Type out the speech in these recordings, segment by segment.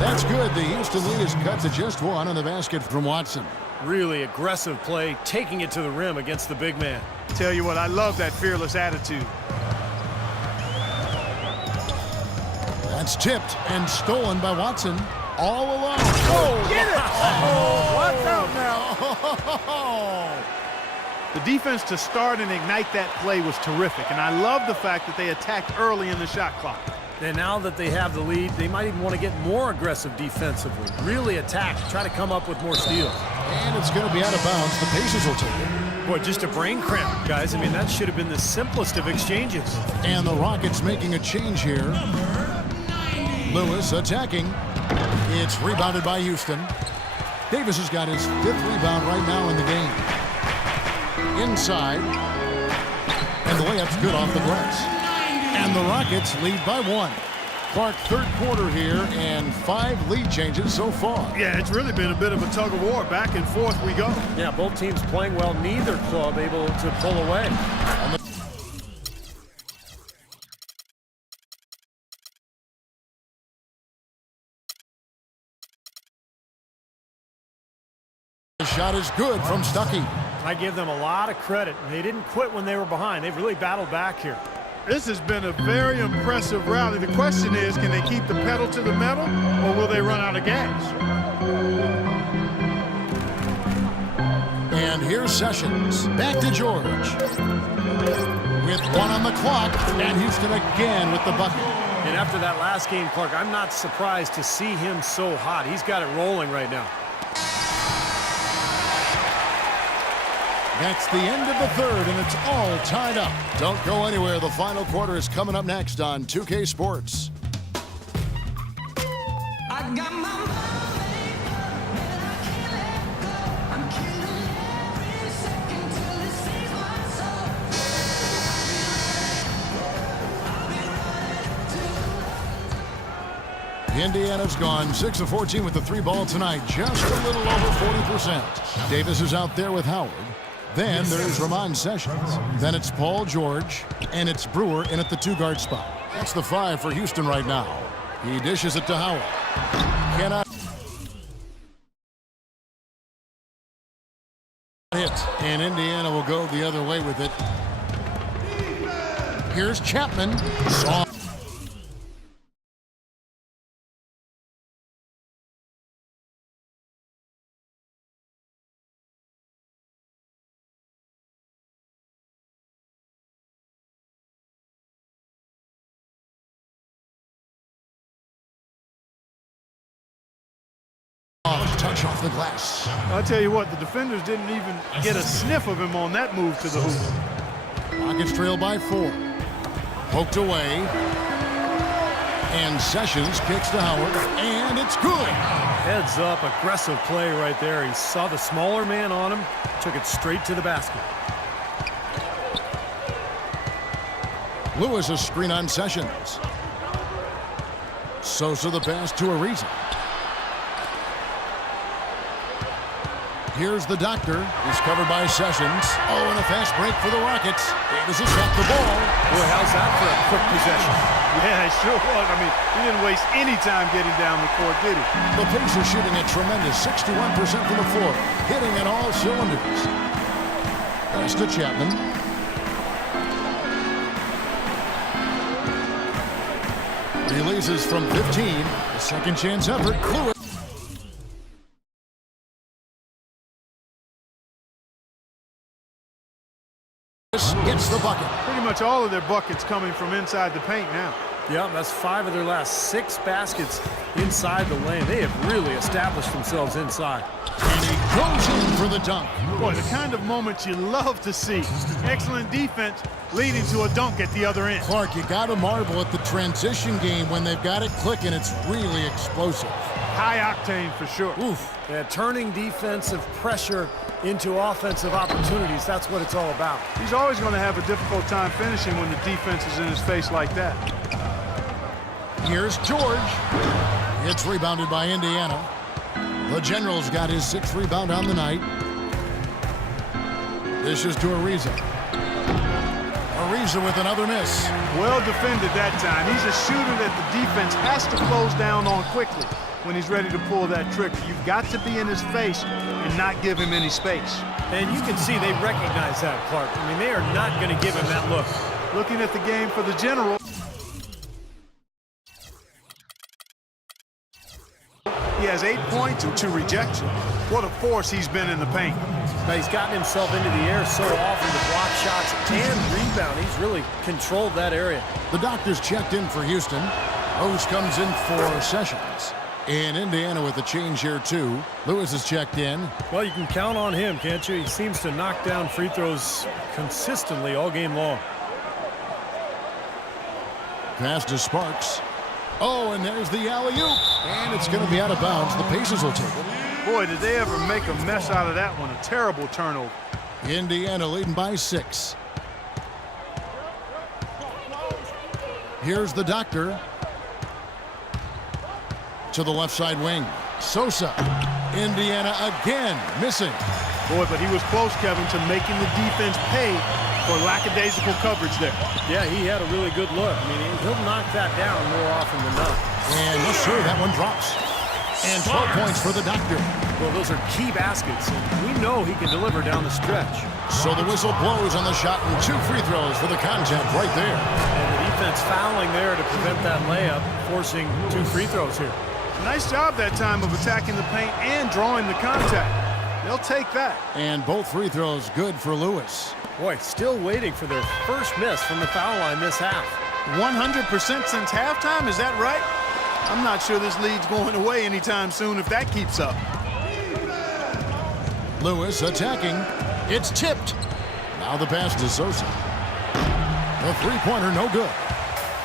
That's good. The Houston lead is cut to just one on the basket from Watson. Really aggressive play, taking it to the rim against the big man. Tell you what, I love that fearless attitude. That's tipped and stolen by Watson. All alone. Oh, get it! Oh, watch out now. The defense to start and ignite that play was terrific, and I love the fact that they attacked early in the shot clock. And now that they have the lead, they might even want to get more aggressive defensively. Really attack, try to come up with more steals. And it's going to be out of bounds. The Pacers will take it. Boy, just a brain cramp, guys. I mean, that should have been the simplest of exchanges. And the Rockets making a change here. Lewis attacking. It's rebounded by Houston. Davis has got his 5th rebound right now in the game. Inside. And the layup's good off the glass. And the Rockets lead by 1. Clark, 3rd quarter here, and 5 lead changes so far. Yeah, it's really been a bit of a tug of war. Back and forth we go. Yeah, both teams playing well. Neither club able to pull away. The shot is good from Stuckey. I give them a lot of credit. They didn't quit when they were behind. They've really battled back here. This has been a very impressive rally. The question is, can they keep the pedal to the metal, or will they run out of gas? And here's Sessions. Back to George. With 1 on the clock, and Houston again with the bucket. And after that last game, Clark, I'm not surprised to see him so hot. He's got it rolling right now. That's the end of the 3rd, and it's all tied up. Don't go anywhere. The final quarter is coming up next on 2K Sports. I got my money, and I can't let go. I'm killing every second till it saves my soul. Indiana's gone 6 of 14 with the 3 ball tonight. Just a little over 40%. Davis is out there with Howard. Then there's Ramon Sessions. Then it's Paul George. And it's Brewer in at the 2-guard spot. That's the 5 for Houston right now. He dishes it to Howard. Cannot hit. And Indiana will go the other way with it. Here's Chapman. Touch off the glass. I'll tell you what, the defenders didn't even get a sniff of him on that move to the hoop. Rockets trail by 4. Poked away. And Sessions kicks to Howard. And it's good. Heads up, aggressive play right there. He saw the smaller man on him, took it straight to the basket. Lewis a screen on Sessions. Sosa the pass to Ariza. Here's the doctor. He's covered by Sessions. Oh, and a fast break for the Rockets. Davis has shot the ball. Boy, how's that for a quick possession? Yeah, it sure was. I mean, he didn't waste any time getting down the court, did he? The Pacers shooting a tremendous 61% from the floor. Hitting at all cylinders. Pass to Chapman. Releases from 15. A second chance effort. Lewis. Gets the bucket. Pretty much all of their buckets coming from inside the paint now. Yeah, that's 5 of their last 6 baskets inside the lane. They have really established themselves inside. And he goes in for the dunk. Boy, the kind of moment you love to see. Excellent defense leading to a dunk at the other end. Clark, you got to marvel at the transition game when they've got it clicking. It's really explosive. High octane for sure. Oof. Yeah, turning defensive pressure into offensive opportunities. That's what it's all about. He's always going to have a difficult time finishing when the defense is in his face like that. Here's George. It's rebounded by Indiana. The General's got his 6th rebound on the night. This is to Ariza. Ariza with another miss. Well defended that time. He's a shooter that the defense has to close down on quickly when he's ready to pull that trigger. You've got to be in his face and not give him any space. And you can see they recognize that, Clark. I mean, they are not going to give him that look. Looking at the game for the General. He has 8 points and 2 rejections. What a force he's been in the paint. Now, he's gotten himself into the air so often to block shots and rebound. He's really controlled that area. The doctors checked in for Houston. Rose comes in for Sessions. In Indiana with the change here, too. Lewis is checked in. Well, you can count on him, can't you? He seems to knock down free throws consistently all game long. Pass to Sparks. Oh, and there's the alley-oop. And it's going to be out of bounds. The Pacers will take it. Boy, did they ever make a mess out of that one. A terrible turnover. Indiana leading by 6. Here's the doctor. To the left side wing. Sosa. Indiana again missing. Boy, but he was close, Kevin, to making the defense pay for lackadaisical coverage there. Yeah, he had a really good look. I mean, he'll knock that down more often than not. And yes, sir, that one drops. And 12 points for the doctor. Well, those are key baskets, and we know he can deliver down the stretch. So the whistle blows on the shot and 2 free throws for the contact right there. And the defense fouling there to prevent that layup, forcing 2 free throws here. Nice job that time of attacking the paint and drawing the contact. They'll take that. And both free throws good for Lewis. Boy, still waiting for their first miss from the foul line this half. 100% since halftime, is that right? I'm not sure this lead's going away anytime soon if that keeps up. Lewis attacking. It's tipped. Now the pass to Sosa. The three-pointer no good.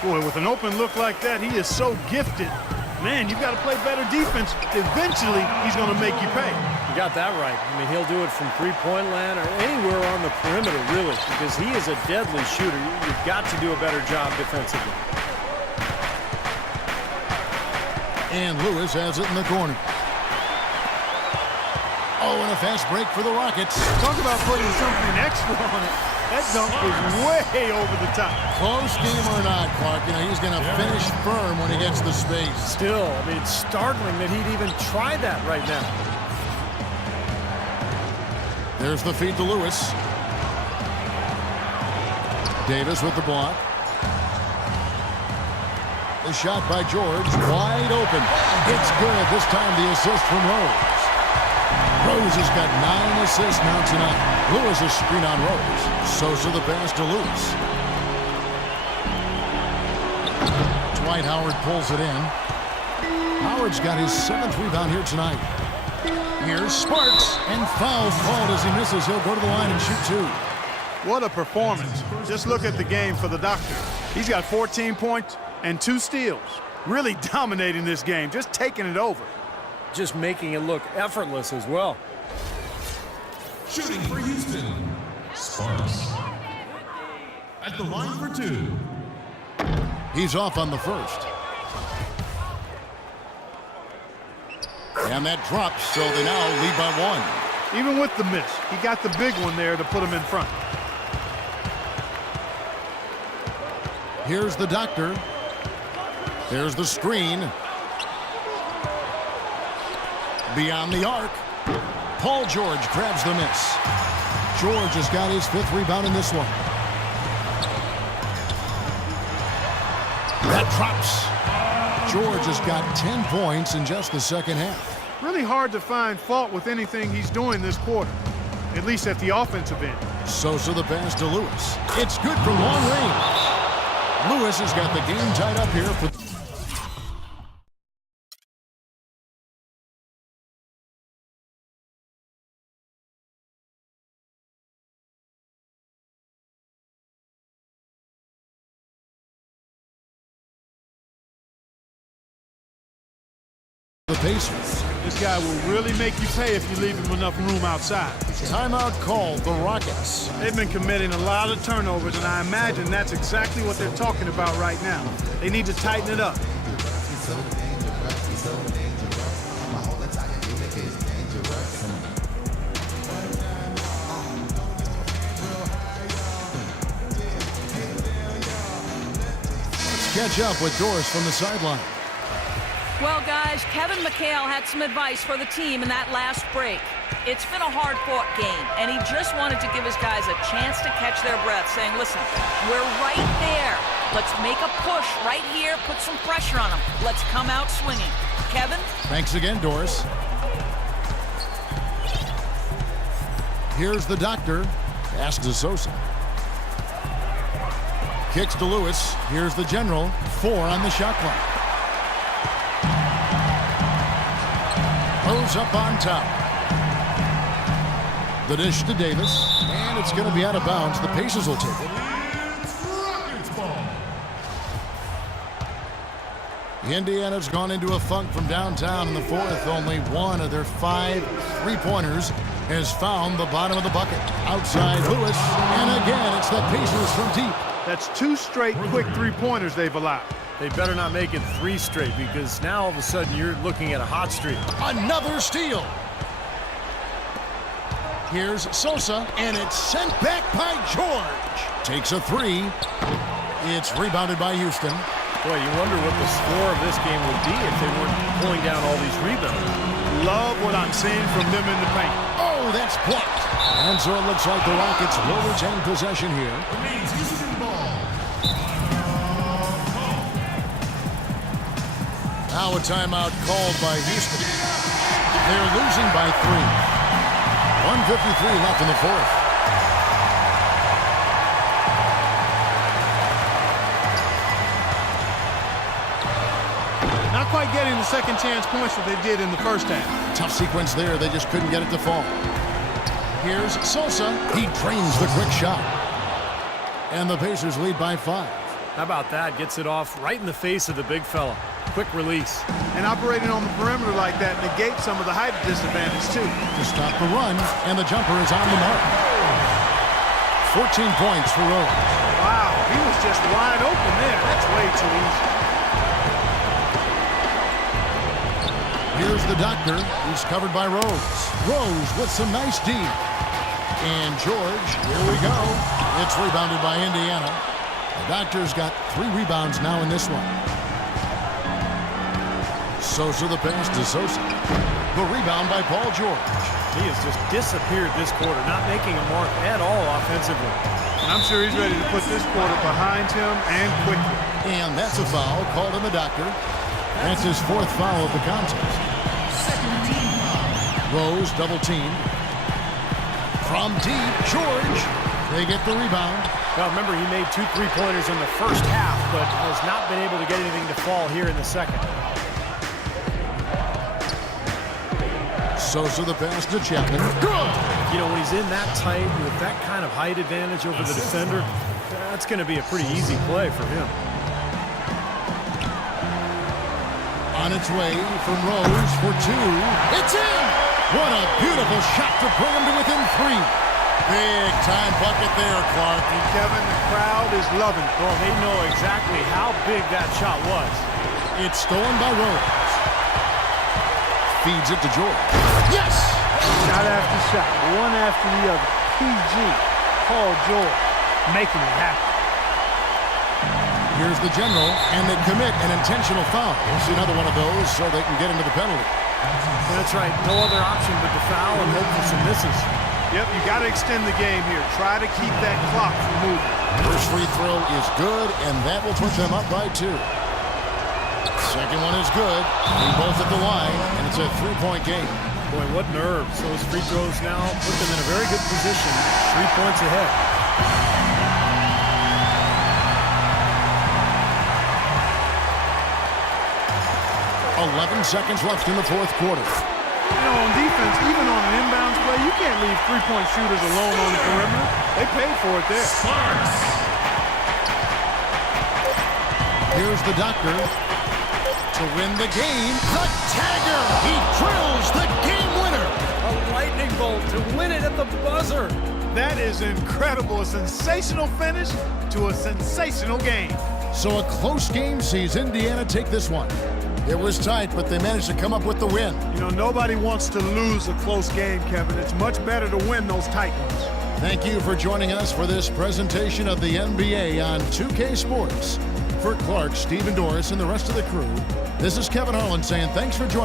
Boy, with an open look like that, he is so gifted. Man, you've got to play better defense. Eventually, he's going to make you pay. You got that right. I mean, he'll do it from three-point land or anywhere on the perimeter, really, because he is a deadly shooter. You've got to do a better job defensively. And Lewis has it in the corner. Oh, and a fast break for the Rockets. Talk about putting something extra on it. That dunk was way over the top. Close game or not, Clark, you know, he's going to finish firm when he gets the space. Still, I mean, it's startling that he'd even try that right now. There's the feed to Lewis. Davis with the block. The shot by George, wide open. It's good. This time the assist from Rose. Rose has got 9 assists now tonight. Lewis is screen on Rose. Sosa the pass to Lewis. Dwight Howard pulls it in. Howard's got his 7th rebound here tonight. Here's Sparks, and foul called as he misses. He'll go to the line and shoot 2. What a performance. Just look at the game for the doctor. He's got 14 points and 2 steals. Really dominating this game, just taking it over. Just making it look effortless as well. Shooting for Houston, Sparks. At the line for 2. He's off on the first. And that drops, so they now lead by 1. Even with the miss, he got the big one there to put him in front. Here's the doctor. There's the screen. Beyond the arc. Paul George grabs the miss. George has got his 5th rebound in this one. That drops. George has got 10 points in just the second half. Really hard to find fault with anything he's doing this quarter, at least at the offensive end. Sosa the pass to Lewis. It's good from long range. Lewis has got the game tied up here for the Pacers. This guy will really make you pay if you leave him enough room outside. Timeout called the Rockets. They've been committing a lot of turnovers, and I imagine that's exactly what they're talking about right now. They need to tighten it up. catch up with Doris from the sideline. Well, guys, Kevin McHale had some advice for the team in that last break. It's been a hard-fought game, and he just wanted to give his guys a chance to catch their breath, saying, listen, we're right there. Let's make a push right here, put some pressure on them. Let's come out swinging. Kevin? Thanks again, Doris. Here's the doctor. Asks to Sosa. Kicks to Lewis. Here's the general. 4 on the shot clock. Rose up on top. The dish to Davis. And it's going to be out of bounds. The Pacers will take it. It's Rockets ball. Indiana's gone into a funk from downtown in the fourth. Only one of their 5 3-pointers has found the bottom of the bucket. Outside Lewis. And again, it's the Pacers from deep. That's 2 straight quick 3-pointers they've allowed. They better not make it 3 straight, because now all of a sudden you're looking at a hot streak. Another steal. Here's Sosa, and it's sent back by George. Takes a 3. It's rebounded by Houston. Boy, you wonder what the score of this game would be if they weren't pulling down all these rebounds. Love what I'm seeing from them in the paint. Oh, that's blocked. And so it looks like the Rockets will retain possession here. Remains Houston ball. Now a timeout called by Houston. They're losing by 3. 1:53 left in the fourth. Not quite getting the second chance points that they did in the first half. Tough sequence there. They just couldn't get it to fall. Here's Sosa. He drains the quick shot. And the Pacers lead by 5. How about that? Gets it off right in the face of the big fella. Quick release. And operating on the perimeter like that negates some of the height disadvantage, too. To stop the run, and the jumper is on the mark. 14 points for Rose. Wow, he was just wide open there. That's way too easy. Here's the doctor, who's covered by Rose. Rose with some nice D. And George, here we go. It's rebounded by Indiana. The doctor's got 3 rebounds now in this one. Sosa the pass to Sosa. The rebound by Paul George. He has just disappeared this quarter, not making a mark at all offensively. And I'm sure he's ready to put this quarter behind him and quickly. And that's a foul called on the doctor. That's his 4th foul of the contest. Rose double teamed. From deep, George. They get the rebound. Well, remember, he made 2 3-pointers in the first half, but has not been able to get anything to fall here in the second. Sosa the pass to Chapman. Good! You know, when he's in that tight with that kind of height advantage over the defender, that's going to be a pretty easy play for him. On its way from Rose for 2. It's in! What a beautiful shot to bring him to within 3. Big time bucket there, Clark. And Kevin, the crowd is loving it. Well, they know exactly how big that shot was. It's stolen by Rose. Feeds it to George. Yes! Shot after shot, one after the other. PG, Paul George, making it happen. Here's the general, and they commit an intentional foul. We'll see another one of those so they can get into the penalty. That's right. No other option but to foul and hope for some misses. Yep, you got to extend the game here. Try to keep that clock from moving. First free throw is good, and that will put them up by 2. Second one is good. They both at the line, and it's a 3-point game. Boy, what nerves. Those free throws now put them in a very good position. 3 points ahead. 11 seconds left in the fourth quarter. You know, on defense, even on an inbounds play, you can't leave 3-point shooters alone on the perimeter. They paid for it there. Sparks. Here's the doctor to win the game. The tagger! He drills the game winner! A lightning bolt to win it at the buzzer. That is incredible. A sensational finish to a sensational game. So a close game sees Indiana take this one. It was tight, but they managed to come up with the win. You know, nobody wants to lose a close game, Kevin. It's much better to win those tight ones. Thank you for joining us for this presentation of the NBA on 2K Sports. For Clark, Stephen Doris, and the rest of the crew, this is Kevin Harlan saying thanks for joining